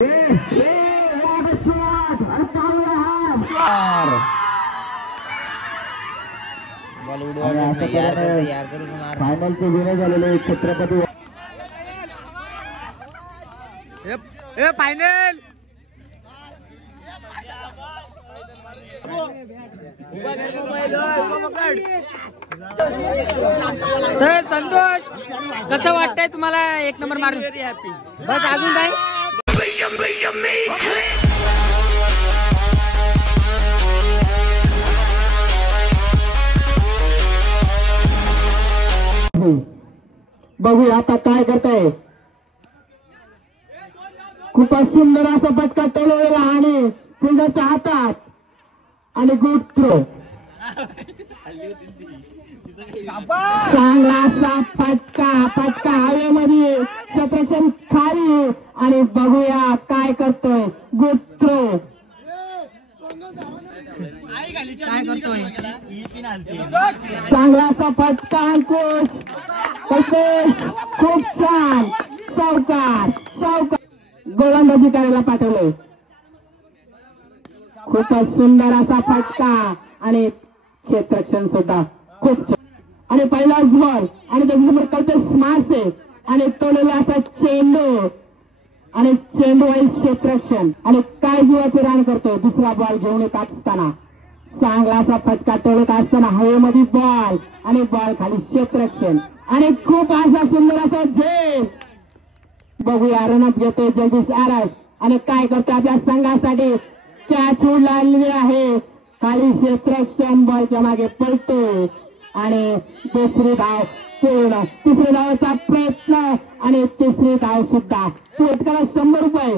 फायनलचे winner झालेले Chhatrapati final तर संतोष कसं वाटतंय तुम्हाला एक नंबर मारून बस अजून काय बघू आता काय करताय खूपच सुंदर असा फटका टोलवलेला आणि फिल्डरच्या हातात आणि गुड थ्रो चांगला असा फटका हवेमध्ये क्षेत्रक्षण खाली आणि बघूया काय करतोय गुड थ्रो काय करतोय चांगला असा फटका अंकुश खूप छान सावकार गोलंदाजी करायला पाठवले खूपच सुंदर असा फटका आणि क्षेत्रक्षण सुद्धा खूप छान आणि पहिलाच बॉल आणि त्याच्यासमोर कल्पेश मारते आणि तोडलेला असा चेंडू आणि चेंडू आहे क्षेत्रक्षण आणि काय जीवाचे रान करतोय दुसरा बॉल घेऊन येत असताना चांगला असा फटका तोडत असताना हवेमध्ये बॉल आणि बॉल खाली क्षेत्रक्षण आणि खूप असा सुंदर असा झेल बघूया रनअप घेतोय जगदीश आरस आणि काय करतोय आपल्या संघासाठी कॅच उडलेली आहे खाली क्षेत्रक्षण बॉलच्या मागे पळतोय आणि दुसरी धाव पूर्ण तिसरी धावाचा प्रयत्न आणि तिसरी धाव सुद्धा पुरस्कार 100 रुपये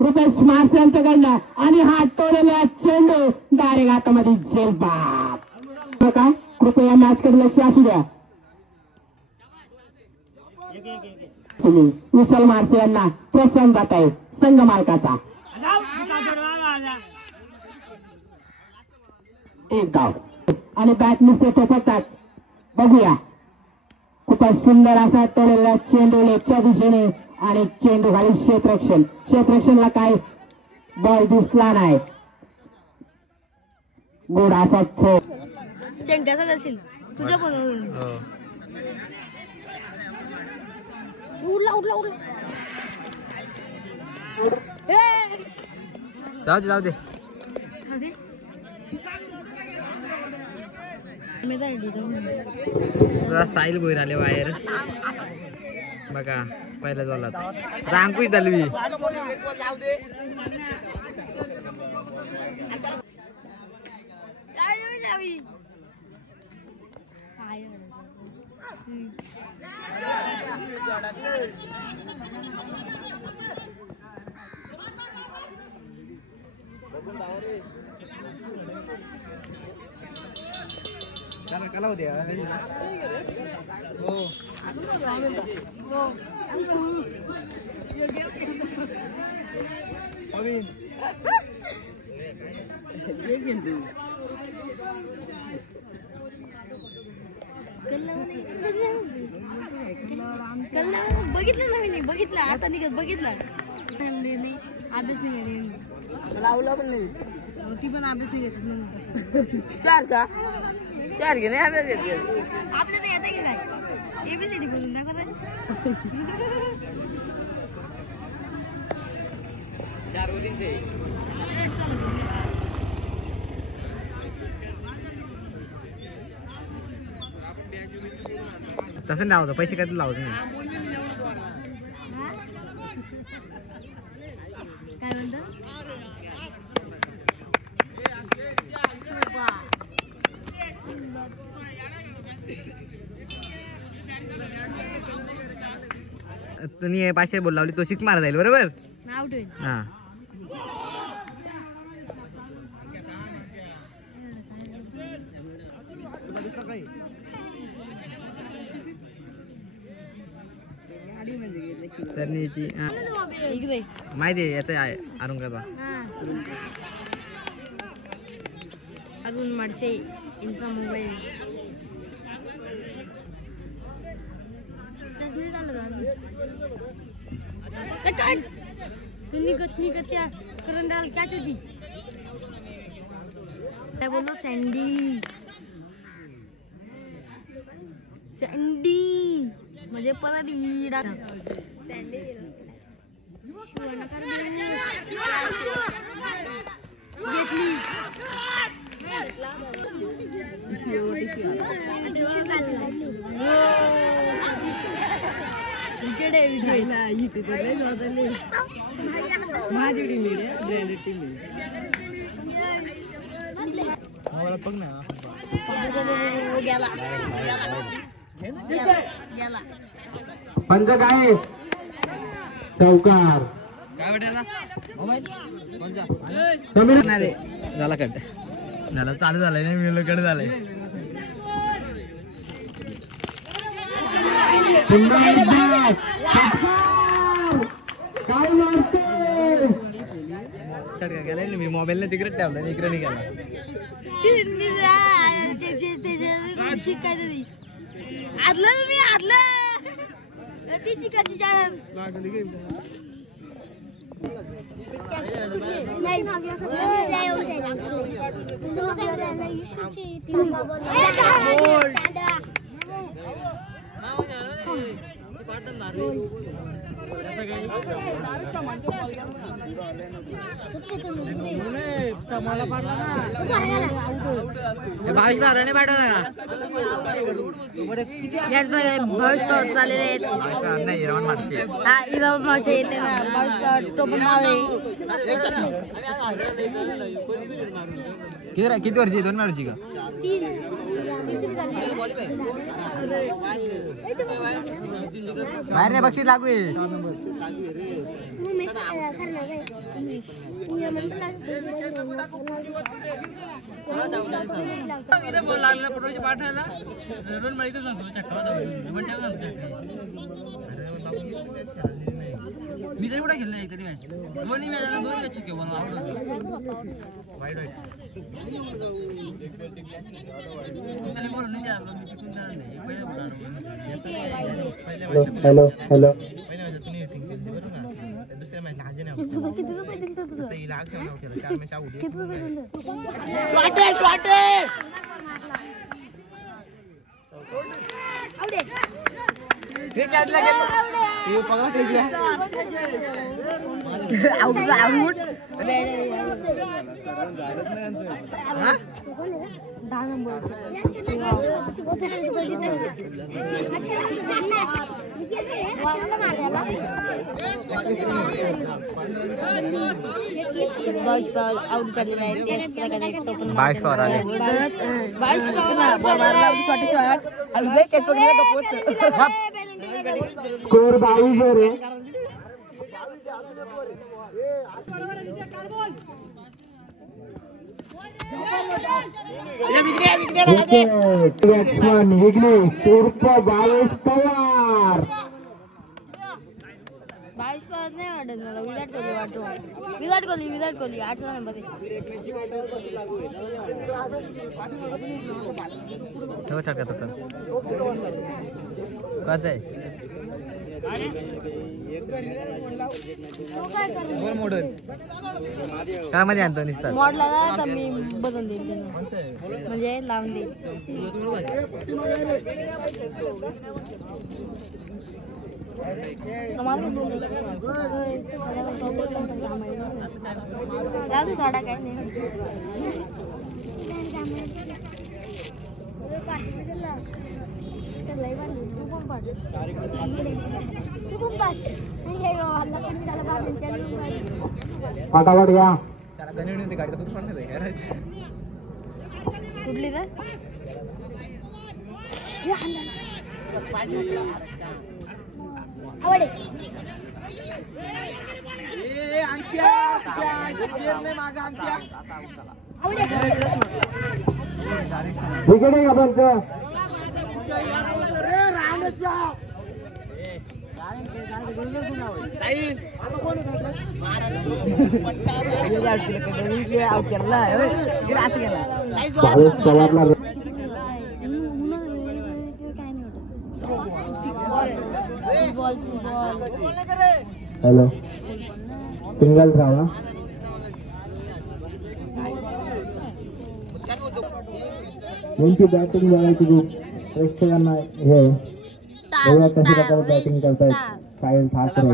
रुपेश मार्स यांच्याकडनं आणि हा टोळलेला चेंडू डायरेक्ट हातामध्ये झेलबाद का कृपया मॅच कडे लक्ष असू द्या तुम्ही विशाल मार्से यांना प्रोत्साहन जात आहे संघ मालकाचा एक धाव आणि बॅट नुसते ठोकतात बघूया खूपच सुंदर असा टोळलेला चेंडू लेगच्या दिशेने आणि चेंडू खाली क्षेत्रक्षणला काय बॉल दिसला नाही गोड असा थ्रो शेंट्याचा करशील तुझ्या पण उडला जाऊ दे साईल बोईर आले बाहेर बघा पहिल्याच बॉलात रांगूच दलवी कला होते हो बघितलं ना बघितलं आता निघत बघितला नाही अभ्यास नाही लावला पण नाही ती पण अभ्यास नाही घेतात म्हणून चार घे नाही अभ्यास घेत आपल्याला येतं की नाही एबीसीडी बोलून दाखवत तसं लावतो पैसे कधी लावतो काय म्हणतो तुम्ही 500 बोल लावली तो 6 मारा जाईल बरोबर आउट होईल हा माहिती आहे याचा अरुंगाचा अरुण माडसे यांचा मोबाईल निकट त्या करंदाला कॅच होती. काय बोललो सँडी म्हणजे परत इडा पंच काय चौकार झाला कट झाला चालू झालाय नाही मी कट झालाय. काय मारते चटका गेलाय मी मोबाईल तिकडे ठेवला इकडे नाही गेला. शिकायचं नाही आदलं मी आदलं ती चिकाची चान्स भविष्य चाललेले आहेत. नाही राऊंड मारते हा इरावण मासे येते ना भविष्य टोपण नाव आहे. किती वर्षी 2 वर्षी का बाहेर नाही बक्षीस लागू आहे. मी तरी कुठे खेळलं तरी मॅच दोन्ही मॅच केवळ वाईट हॅलो हॅलो दुसऱ्या मॅच हाजे नाही आउट झालेला आहे. स्कोर 22 रे. बॅट्समन विघ्नेश उर्फ 22 पवार. 22 पवार नाही वाटत मला. विराट कोहली 8 नंबर आहे. काय मध्ये आणतो निसतात मॉडला तर मी बदलून देईल म्हणजे लावून देईल. काढा काय नाही. फटाफट घ्या. कुठली रे विकेट आहे का पंच. पवारला हॅलो सिंगल धावा. यांची बॅटिंग बघायची खूप प्रेक्षकांना हे बघूया कशी प्रकारे बॅटिंग करतायत साहिल ठाकरे.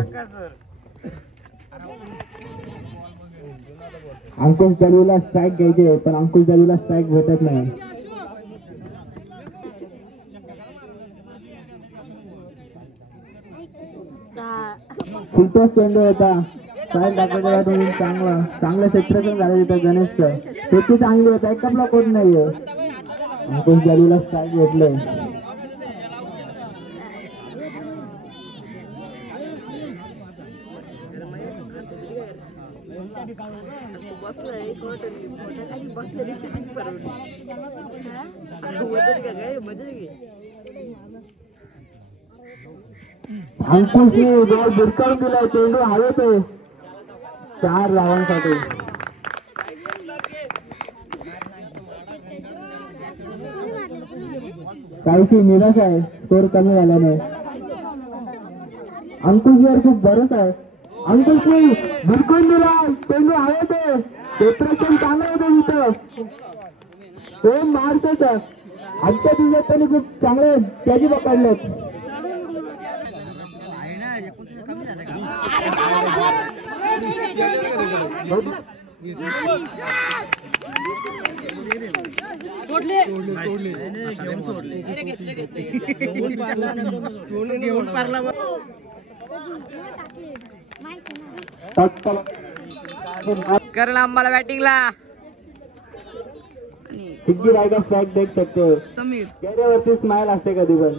अंकुश दलवीला स्ट्राईक घ्यायचे पण अंकुश दलवीला स्ट्राईक भेटत नाही. फुलटॉस चेंडू होता. साहिल ठाकरेच्या चांगलं क्षेत्ररक्षण झालं तिथं. गणेशचं शेती चांगली होता. एक ब्लॉक होत नाहीये. अंकुश दलवीला स्ट्राईक भेटले. अंकुशने बॉल भिरकावून दिलाय. चेंडू हवेत आहे 4 धावांसाठी. काहीशी निराश आहे स्कोर कमी झाल्याने. अंकुशवर खूप भरोसा आहे. अंकुशने भिरकून दिला. चेंडू हवेत आहे. क्षेत्ररक्षण चांगलं होतं तिथं. तो मारतोच. आजच्या दिवसात त्यांनी खूप चांगले त्याची पकडलेत. करण आम्हाला बॅटिंगला. सिद्धी रायडर स्ट्राईक देख सकते. चेहऱ्यावरती स्माइल असते कधी पण.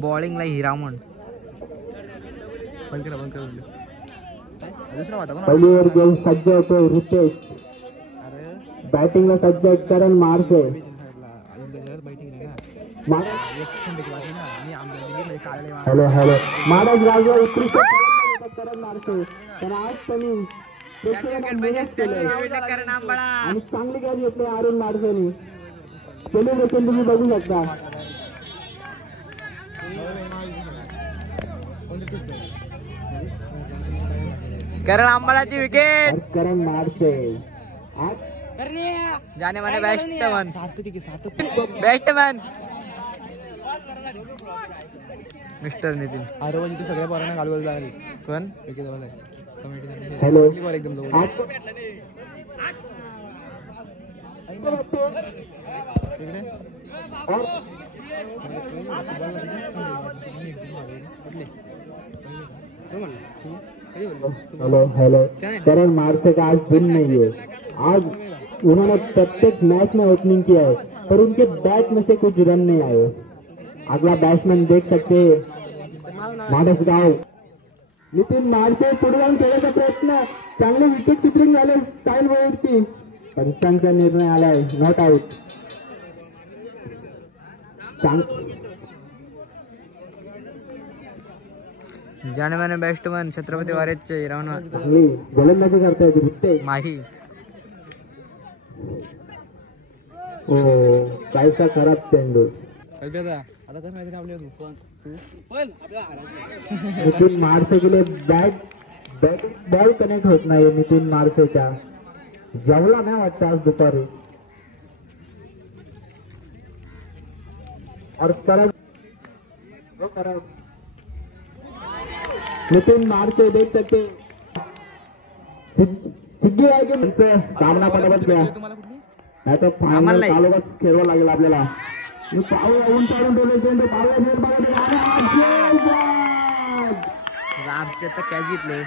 बॉलिंगला हिरामण. पहिलीवर घेऊन सज्ज होतो रितेश. बॅटिंगला सज्ज करण मारसे. हॅलो महाराज राजा उत्कृष्ट करण मारसे. पण आज त्यांनी आणि चांगली कॅच घेतली अरुण मारसेनी. सेलिब्रेशन तुम्ही बघू शकता. करण आंबाळाची विकेट. करण मारसे जाने Mane batsman. Batsman mister Nitin. सगळ्या पोरांना घालवत लागली. पण हॅलो एकदम हेलो करण मारसे का आज दिन नहीं है. आज उन्होंने प्रत्येक मैच में ओपनिंग किया है पर उनके बैट में से कुछ रन नहीं आए. अगला बैट्समैन देख सकते माडसगाव. नितीन मारसे पुढे जाऊन खेळायचा प्रयत्न. चांगले विकेट किपिंग झाले साहिल वरती. पंचांचा निर्णय आलाय नॉट आउट. जाने माने बॅट्समन छत्रपती वारेचे हिरावण. गोलंदाजी करतायत रितेश माही. ओ कायसा खराब चेंडू. आता कसं माहिती आपल्या नितीन मारसे गेले. बॉल कनेक्ट होत नाही नितीन मारसेच्या. जेवला नाही वाटतं आज दुपारी. और करण नितीन मारसे देख सकते. सिद्धी आहे की सामना पटापट घ्या नाही तर फायनल तालुका खेळवा लागेल आपल्याला. पाहूया ऊन चालून ठेवले. राबचे तर कॅच घेतले.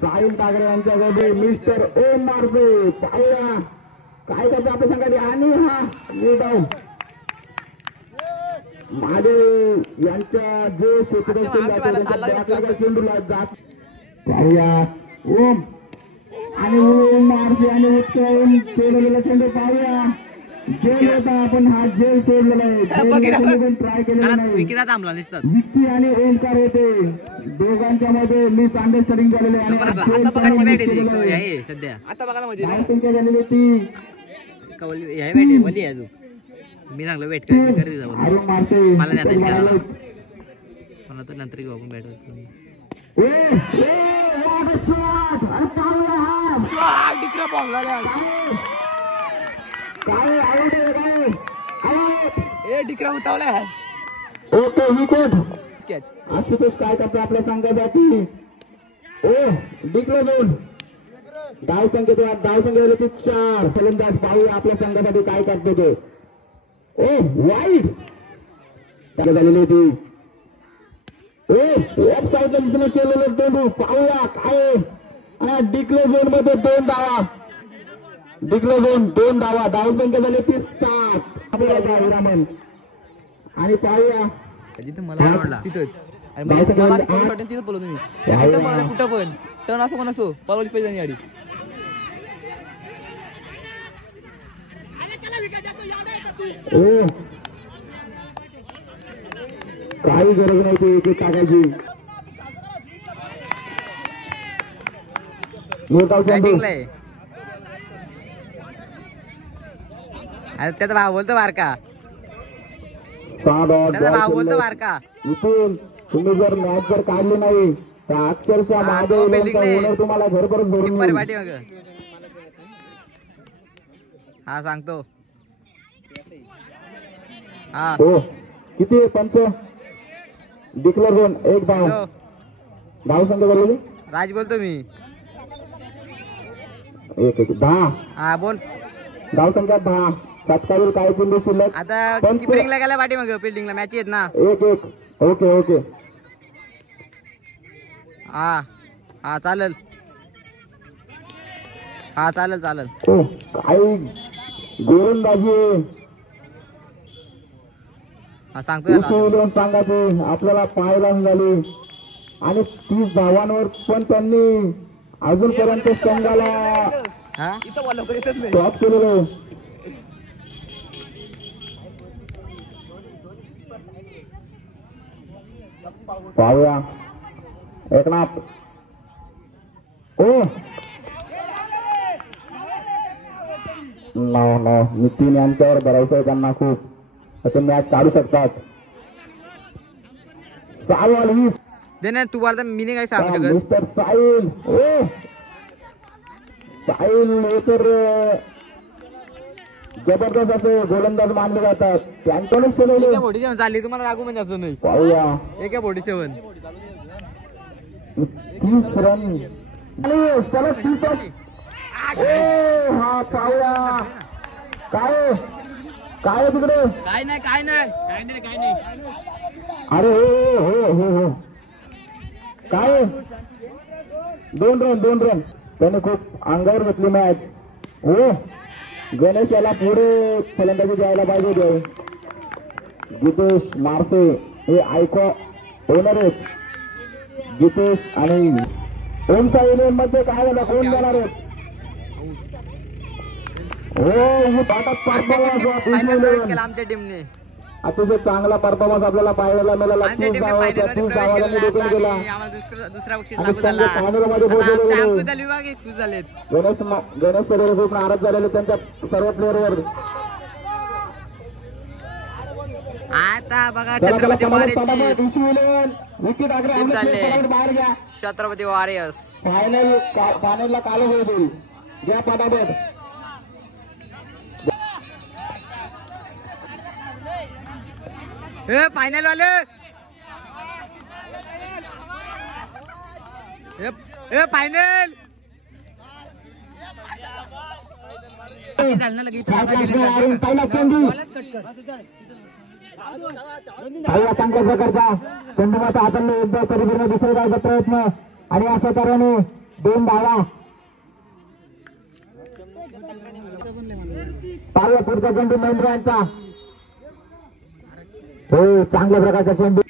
साहिल ठाकरे यांच्याकडे मिस्टर ओम मारसे. पाहूया काय करतो आपण सांगा. आणि हा डाऊन महादेव यांच्या जे क्षेत्र चेंडूला जात. पाहूया ओम आणि ओम मारसे आणि उत्कळून सोडलेला चेंडू. पाहूया जेल होता. आपण हा जेल सोडलेला आहे. ट्राय केलेला नाही. विक्की आणि ओमकार होते. दोघांच्या मध्ये मिसअंडरस्टँडिंग झालेले आणि सध्या तुमच्या झालेली ती मी सांगलो वेट अरुण मारसे मला मला तर नंतर घेऊ आपण बॅट वरती. डिकरा उतावला. Okay wicket. कॅच. आशुतोष काय करतो आपल्या संघासाठी. Declare zone. धाव संख्या झाली ती 4. फलंदाज पाहूया आपल्या संघासाठी काय करतो ते. वाईड झालेली ती. ऑफ साईडला दिसणं केलेलं चेंडू पाहूया काय. डिक्लेअर झोन मध्ये 2 धावा. डिक्लेअर झोन 2 धावा. धाव संख्या झाली ती 7. विरामन. आणि पाहूया जिथं मला आवडला तिथंच. आणि मला तिथं बोलतो तुम्ही कुठं पण टर्न असो पण असो पळवली पाहिजे गाडी. काही गरज नव्हती विकेट टाकायची. बॅटिंगला आहे. त्याचा भाव बोलतो बारका. त्याचा भाव बोलतो बारका. तुम्ही जर मॅच जर काढली नाही तर अक्षरशः महादेव तुम्हाला घरपर्यंत भरून पाठीमाग. हा सांगतो. हा हो किती आहे पंच. डिक्लेअर झोन 1 धाव. धाव संख्या झालेली. राज बोलतो मी. 10. हा बोल. धाव संख्या 10. तत्कालीन काय चेंडू शिल्लक. आता किपरिंगला गेला पाठीमाग. फिल्डिंगला मॅच आहेत ना. 1-1. ओके. हा चालेल. हा चालेल. काही गोलंदाजी सांगतो सांगायचे आपल्याला पाहायला मिळाली. आणि 30 धावांवर पण त्यांनी अजूनपर्यंत संघाला टॉप केलेलं. पाहूया एकनाथ. नितीन यांच्यावर भरोसा आहे त्यांना खूप. ते मॅच काढू शकतात. 6 बॉल 20. तू मला मी काय सांगू शकत. मिस्टर साहिल. साहिल हे तर जबरदस्त असे गोलंदाज मानले जातात. त्यांच्याकडे झाली तुम्हाला लागू म्हणजे असं नाही. पाहूया 47. 30 रन सलग 30 रन. हा पाहूया काय तिकडे. काय नाही. अरे हो काय 2 रन. त्याने खूप अंगावर घेतली मॅच. गणेश याला पुढे फलंदाजी द्यायला पाहिजे. गीतेश मारसे हे आयको ओनर आहेत. गीतेश आणि ओमचा इलेव्हन मध्ये काय झालं. कोण जाणार आहेत. आमच्या टीमने अतिशय चांगला परफॉर्मन्स आपल्याला पाहायला मिळाला. 30 धावाला निरोखून गेला. दुसरा बक्षीस गणेश खूप नाराज झालेले त्यांच्या सर्व प्लेअरवर. आता बघा विकेट बाहेर घ्या. छत्रपती वॉरियर्स फायनलला काल होईल. घ्या पटापट. फायनल वाले फायनल. पहिला चेंडू चांगल्या प्रकारचा चेंडू मात्र हाताने एकदा परिपूर्ण दुसरा जायचा प्रयत्न. आणि अशा तऱ्हेने 2 धावा. पाहूया पुढचा चेंडू महेंद्र यांचा. चांगल्या प्रकारचा चेंडू.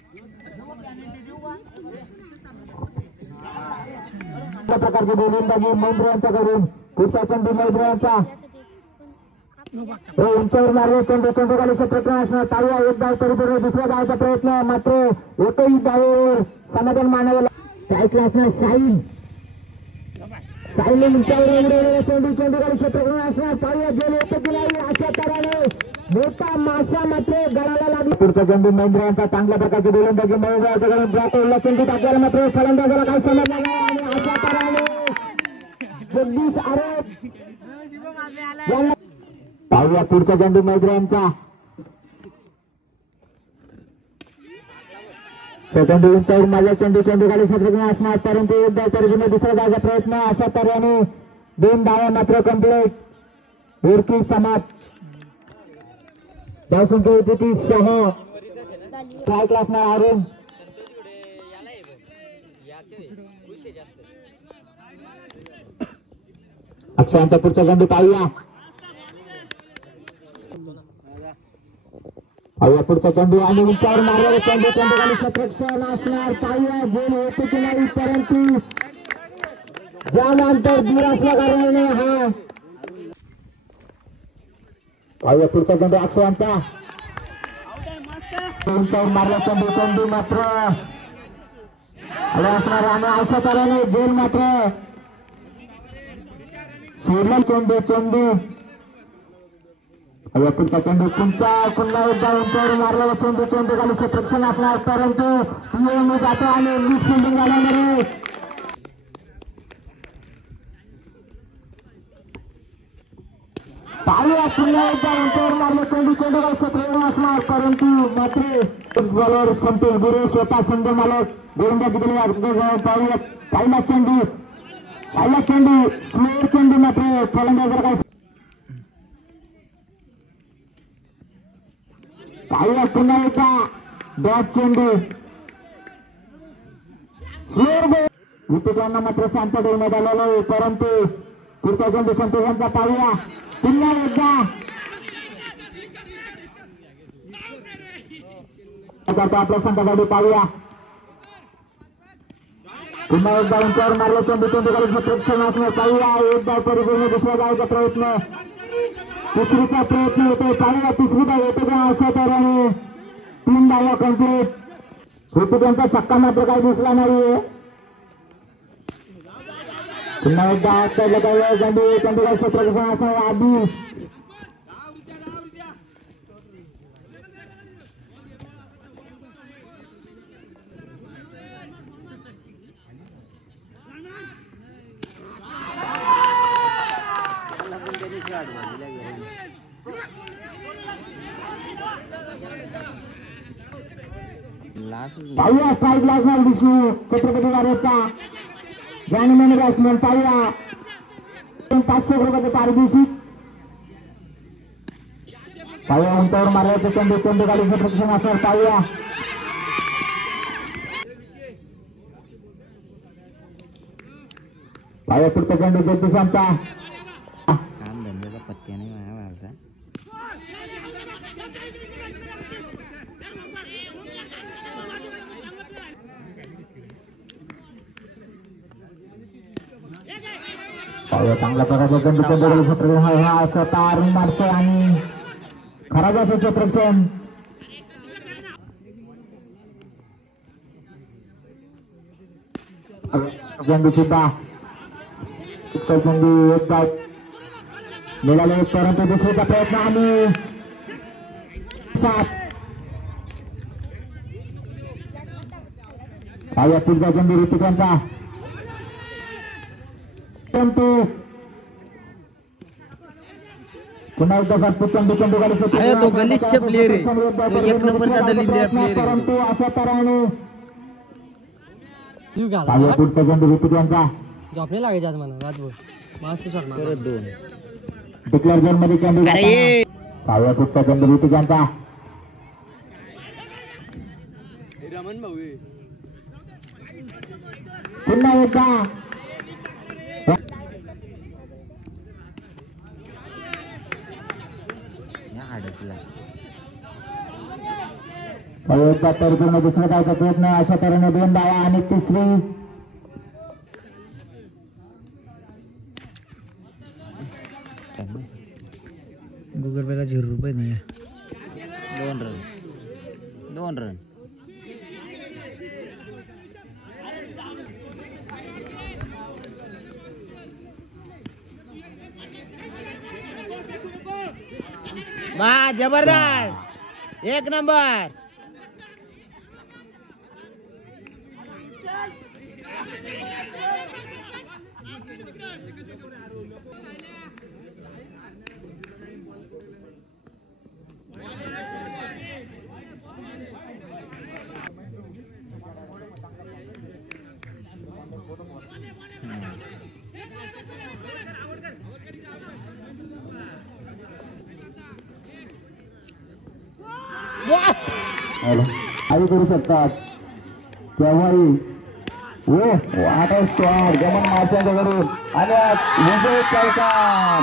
प्रकारची गोलंदाजी महेंद्र यांच्याकडून. पुढचा चेंडू महेंद्र यांचा. उंचावर मारले चेंडू खाली क्षेत्ररक्षण असणार. पाहूया 1 धाव परिपूर्ण दुसऱ्या धावाचा प्रयत्न. मात्र एकही धावेवर समाधान मानावं. साईडला असणार साहिलने उंचावर उडवलेला चेंडू खाली क्षेत्ररक्षण असणार. पाहूया जेल येतो की नाही. अशा तऱ्हेने मोठा मासा मात्र गळाला लागला. पुढचा चेंडू महेंद्रांचा चांगल्या प्रकारची गोलंदाजी महेंद्राच्या ब्लॉकला चेंडू टाकल्याला मात्र फलंदाजाला काही समजलं नाही आणि अशा तऱ्हेने जगदीश आरोप पाहूया पुढचा चेंडू महेंद्रांचा. चेंडू उंचावर माझ्या चेंडू खाली क्षेत्रज्ञ असणार परंतु दुसरा जायचा प्रयत्न अशा तऱ्हेने 2 धावा मात्र कंप्लीट. उरकी समाप्त. धावसंख्या होती ती 6. ट्राय क्लासणार अरुण अक्षयांचा पुढचा चेंडू पाहूया. पुढचा चेंडू आणि उंचावर मारलेला चेंडू खाली क्षेत्ररक्षण असणार. पाहूया झेल होते की नाही परंतु ज्यानंतर दूर असल्या कारणाने हा पाहूया पुढचा चेंडू अक्षयांचा. उंचावर मारला चेंडू मात्र असणार आणि अशा तऱ्हेने झेल मात्र सोडला चेंडू पुढचा चेंडू पुन्हा एकदा उंचावर मारलेला चेंडू खाली क्षेत्ररक्षण असणार परंतु पिओ जातो आणि मिस फिल्डिंग झाल्यामुळे पाहूया पुन्हा एकदा उंचावर मारले चेंडू खाली क्षेत्ररक्षण असणार परंतु मात्र बॉलर संतोष गुरे स्वतः संघ मालक गोलंदाजी केली. पाहूया पहिला चेंडू स्लोअर चेंडू मात्र फलंदाजाला काय पाहूया पुन्हा एकदा बॅट चेंडू स्लोअर बॉल विकेटांना मात्र शांत ठेवण्यात आलेलं आहे परंतु पुढचा चेंडू संतोषांचा पाहूया पुन्हा एकदा आपल्या संघासाठी पाहूया पुन्हा एकदा उंचावर मारला चेंडू खाली क्षेत्ररक्षण असणार. पाहूया एकदा परिपूर्ण दुसरा जायचा प्रयत्न तिसरीचा प्रयत्न होतो. पाहूया तिसरी धाव येतो का अशा तऱ्हेने 3 धावा कंप्लीट. होती त्यांचा छक्का मात्र काही दिसला नाहीये. पुन्हा एकदा चेंडू क्षेत्ररक्षण असणार आधी पाहूया स्ट्राईक लागणार विष्णू छत्रपती गाड्याचा जाणीमेने बॅट्समॅन. पाहूया 500 रुपयाचे पारितोषिक. पाहूया उंचावर मारल्याचं चेंडू खाली क्षेत्ररक्षण असणार. पाहूया पुढचा चेंडू जगदीशांचा. काम धंद्याचा पत्त्या नाही माझ्या माणसा. चांगल्या प्रकारचा चेंडू क्षेत्ररक्षण हा असं तारून मारतोय आणि खरा जातो क्षेत्ररक्षण. चेंडू सुद्धा चेंडू एकदा मिळाले परंतु दुसरीचा प्रयत्न आणि 7. पाहूया पुढचा चेंडू ऋतिकांचा परंतु पुन्हा एकदा सातपूर चेंडू खाली तो गलिच्छ प्लेयर आहे. तो 1 नंबरचा दलिंद्र प्लेयर आहे. परंतु अशा तऱ्हेने पाहूया पुढचा चेंडू ऋतिकांचा. झोपणे लागायचे आज मला रातभर मस्त शॉट मारला. परत 2 डिक्लेअर झोन मध्ये चेंडू पाहूया पुढचा चेंडू ऋतिकांचा. पुन्हा एकदा एकदा परिपूर्ण दुसरा जायचा प्रयत्न अशा तऱ्हेने 2 धावा आणि तिसरी गुगल पेला 0 रुपये नाही. 2 रन वाह जबरदस्त एक नंबर. काही करू शकतात केव्हाही आता स्टॉप गमन मार्चांच्याकडून आणि विजय चौकार.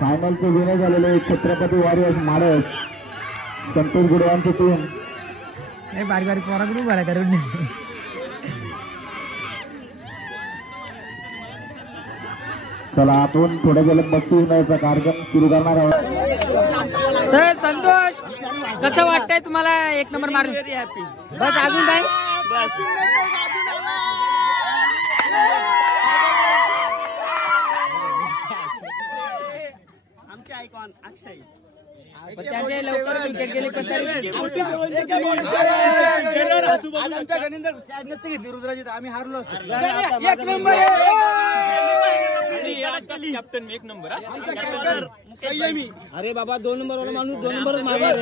फायनलचे विनर झालेले छत्रपती वॉरियर्स माडस संतोष गुडवांची टीम. बारीक बारीक पोराकडून झाला करून चला आपण थोड्या वेळात बक्षीस मिळायचा कार्यक्रम सुरू करणार आहोत. तर संतोष कसं वाटतंय तुम्हाला एक नंबर मारून? बस अजून काय? आमचे आयकॉन अक्षय त्यांचे लवकर विकेट गेले पण तरी आमच्या गणिंदर नसते घेतली रुद्राजी आम्ही हारलो असतो. कॅप्टन एक नंबर. अरे बाबा 2 नंबर वाला माणूस 2 नंबरच मारला.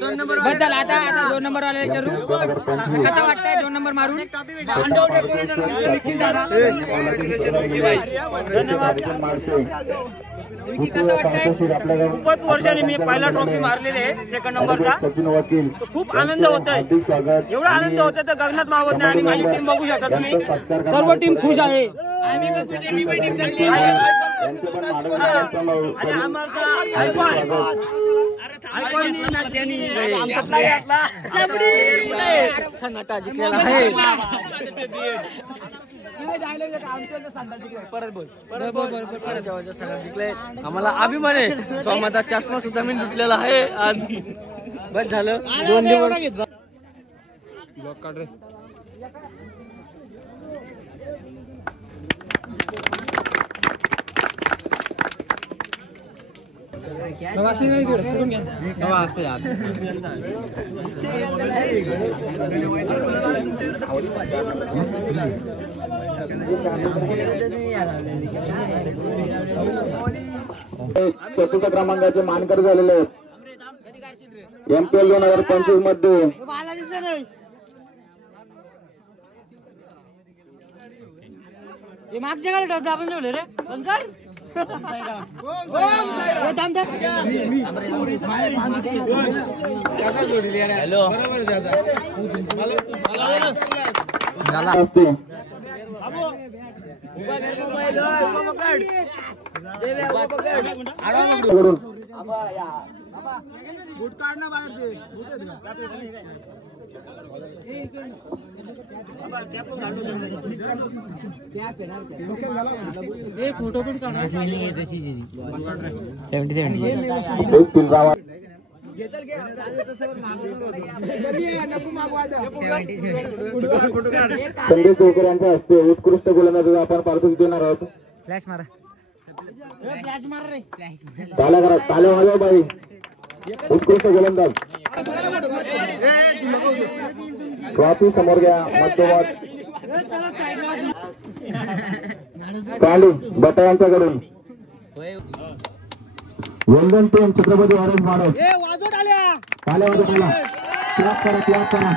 2 नंबर बस झालं. आता 2 नंबर वाला विचारू कसं वाटतंय 2 नंबर मारून? विकी कसं वाटतंय? खूपच वर्षांनी मी पहिला ट्रॉफी मारलेली आहे सेकंड नंबरचा. खूप आनंद होत आहे. एवढा आनंद होत आहे तर गगनात मावत नाही. आणि माझी टीम बघू शकता तुम्ही सर्व टीम खुश आहे. सन्नाटा जिंकलेला आहे. आम्हाला अभिमान आहे. स्वामाचा चष्मा सुद्धा मी जिंकलेला आहे आज. बस झालं 2 दिवस. ब्लॉक काढ रे. चतुर्थ क्रमांकाचे मानकरी झालेले आहेत. MPL 2025 मध्ये मागच्या गाडी ठेवतो आपण ठेवले रे. असते. फोटो पण काढा. 70 संदेश देवकर यांच्या हस्ते उत्कृष्ट गोलंदाज आपण पारितोषिक देणार आहोत. फ्लॅश मारा. टाळ्या करा, टाळ्या वाजवा बाई. उत्कृष्ट गोलंदाज ट्रॉफी समोर घ्या. मध्यमत ताली बटा यांच्याकडून वंदन टीम छत्रपती वॉरियर्स माडस. टाळ्या वाजवा. क्लॅप करा, क्लॅप करा.